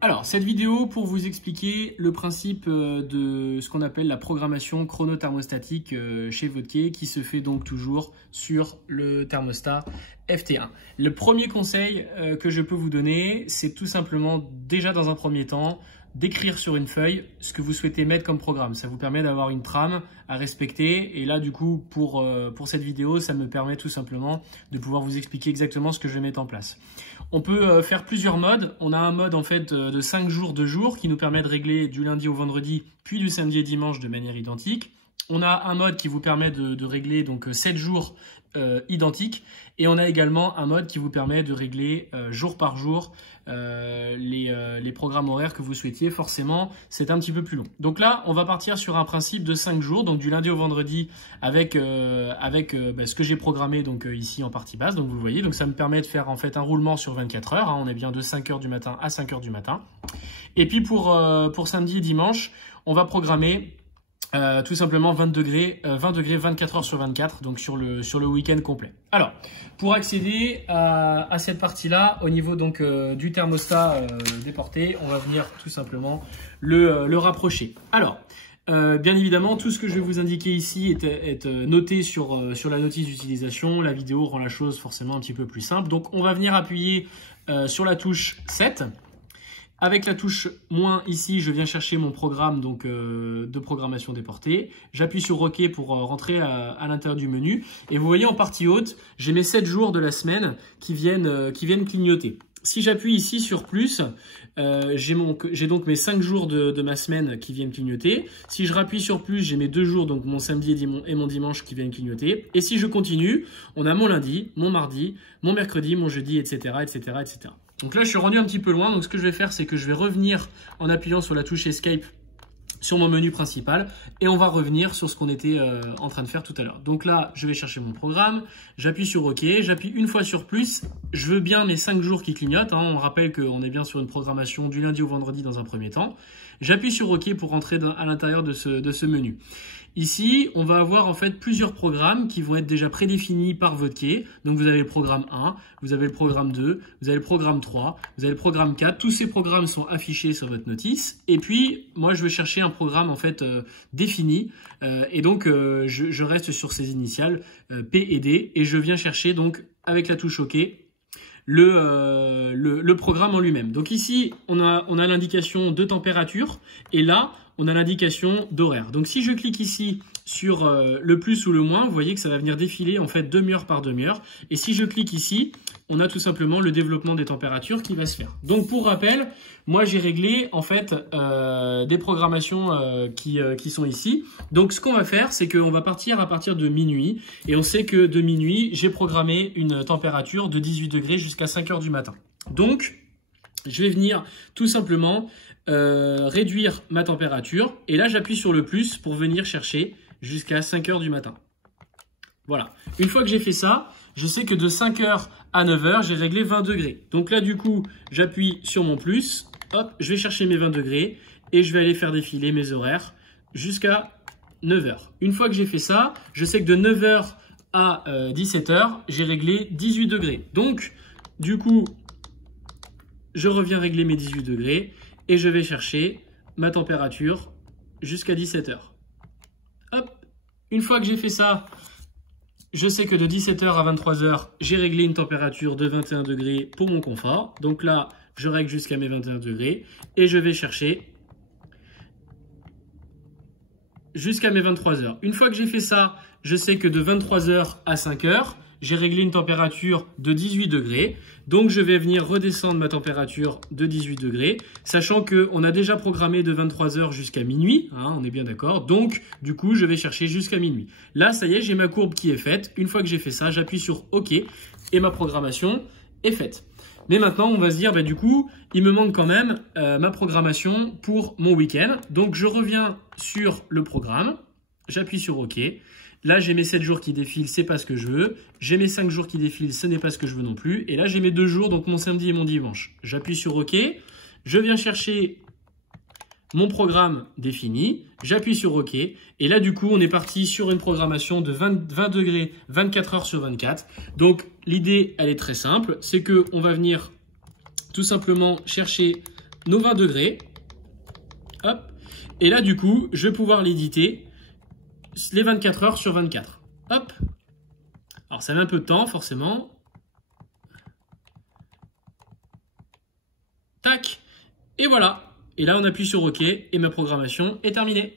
Alors, cette vidéo pour vous expliquer le principe de ce qu'on appelle la programmation chronothermostatique chez Vodke qui se fait donc toujours sur le thermostat FT1. Le premier conseil que je peux vous donner, c'est tout simplement déjà dans un premier temps d'écrire sur une feuille ce que vous souhaitez mettre comme programme. Ça vous permet d'avoir une trame à respecter et là du coup pour cette vidéo ça me permet tout simplement de pouvoir vous expliquer exactement ce que je vais mettre en place. On peut faire plusieurs modes. On a un mode en fait de 5 jours, 2 jours qui nous permet de régler du lundi au vendredi puis du samedi et dimanche de manière identique. On a un mode qui vous permet de régler donc 7 jours identiques et on a également un mode qui vous permet de régler jour par jour les programmes horaires que vous souhaitiez. Forcément, c'est un petit peu plus long. Donc là, on va partir sur un principe de 5 jours, donc du lundi au vendredi avec ce que j'ai programmé donc ici en partie basse. Donc vous voyez, donc ça me permet de faire en fait un roulement sur 24 heures. Hein, on est bien de 5 heures du matin à 5 heures du matin. Et puis pour samedi et dimanche, on va programmer tout simplement 20 degrés 24 heures sur 24, donc sur le week-end complet. Alors, pour accéder à cette partie-là, au niveau donc du thermostat déporté, on va venir tout simplement le rapprocher. Alors, bien évidemment, tout ce que je vais vous indiquer ici est noté sur la notice d'utilisation. La vidéo rend la chose forcément un petit peu plus simple. Donc, on va venir appuyer sur la touche 7. Avec la touche moins ici, je viens chercher mon programme donc, de programmation déportée. J'appuie sur OK pour rentrer à l'intérieur du menu. Et vous voyez en partie haute, j'ai mes 7 jours de la semaine qui viennent clignoter. Si j'appuie ici sur plus, j'ai donc mes 5 jours de ma semaine qui viennent clignoter. Si je rappuie sur plus, j'ai mes 2 jours, donc mon samedi et mon dimanche qui viennent clignoter. Et si je continue, on a mon lundi, mon mardi, mon mercredi, mon jeudi, etc., etc., etc. Donc là, je suis rendu un petit peu loin. Donc ce que je vais faire, c'est que je vais revenir en appuyant sur la touche Escape sur mon menu principal et on va revenir sur ce qu'on était en train de faire tout à l'heure. Donc là, je vais chercher mon programme, j'appuie sur OK, j'appuie une fois sur plus. Je veux bien mes 5 jours qui clignotent. Hein. On rappelle qu'on est bien sur une programmation du lundi au vendredi dans un premier temps. J'appuie sur OK pour rentrer à l'intérieur de ce menu. Ici, on va avoir en fait plusieurs programmes qui vont être déjà prédéfinis par Vodke. Donc vous avez le programme 1, vous avez le programme 2, vous avez le programme 3, vous avez le programme 4. Tous ces programmes sont affichés sur votre notice. Et puis, moi, je vais chercher un programme en fait défini. Et donc, je reste sur ces initiales P et D. Et je viens chercher donc avec la touche OK le programme en lui-même. Donc ici, on a l'indication de température. Et là, on a l'indication d'horaire. Donc si je clique ici sur le plus ou le moins, vous voyez que ça va venir défiler en fait demi-heure par demi-heure. Et si je clique ici, on a tout simplement le développement des températures qui va se faire. Donc pour rappel, moi j'ai réglé en fait des programmations qui sont ici. Donc ce qu'on va faire, c'est qu'on va partir à partir de minuit. Et on sait que de minuit, j'ai programmé une température de 18 degrés jusqu'à 5 heures du matin. Donc je vais venir tout simplement réduire ma température. Et là, j'appuie sur le plus pour venir chercher jusqu'à 5 heures du matin. Voilà. Une fois que j'ai fait ça, je sais que de 5 heures à 9 heures, j'ai réglé 20 degrés. Donc là, du coup, j'appuie sur mon plus. Hop, je vais chercher mes 20 degrés et je vais aller faire défiler mes horaires jusqu'à 9 heures. Une fois que j'ai fait ça, je sais que de 9 heures à 17 heures, j'ai réglé 18 degrés. Donc, du coup, je reviens régler mes 18 degrés. Et je vais chercher ma température jusqu'à 17 heures. Hop, une fois que j'ai fait ça, je sais que de 17 heures à 23 heures, j'ai réglé une température de 21 degrés pour mon confort. Donc là, je règle jusqu'à mes 21 degrés et je vais chercher jusqu'à mes 23 heures. Une fois que j'ai fait ça, je sais que de 23 heures à 5 heures, j'ai réglé une température de 18 degrés. Donc, je vais venir redescendre ma température de 18 degrés, sachant qu'on a déjà programmé de 23 heures jusqu'à minuit. Hein, on est bien d'accord. Donc, du coup, je vais chercher jusqu'à minuit. Là, ça y est, j'ai ma courbe qui est faite. Une fois que j'ai fait ça, j'appuie sur OK et ma programmation est faite. Mais maintenant, on va se dire, bah, du coup, il me manque quand même ma programmation pour mon week-end. Donc, je reviens sur le programme. J'appuie sur OK. Là, j'ai mes 7 jours qui défilent, c'est pas ce que je veux. J'ai mes 5 jours qui défilent, ce n'est pas ce que je veux non plus. Et là, j'ai mes 2 jours, donc mon samedi et mon dimanche. J'appuie sur OK. Je viens chercher mon programme défini. J'appuie sur OK. Et là, du coup, on est parti sur une programmation de 20 degrés, 24 heures sur 24. Donc, l'idée, elle est très simple. C'est qu'on va venir tout simplement chercher nos 20 degrés. Hop. Et là, du coup, je vais pouvoir l'éditer les 24 heures sur 24. Hop. Alors, ça met un peu de temps, forcément. Tac. Et voilà. Et là, on appuie sur OK et ma programmation est terminée.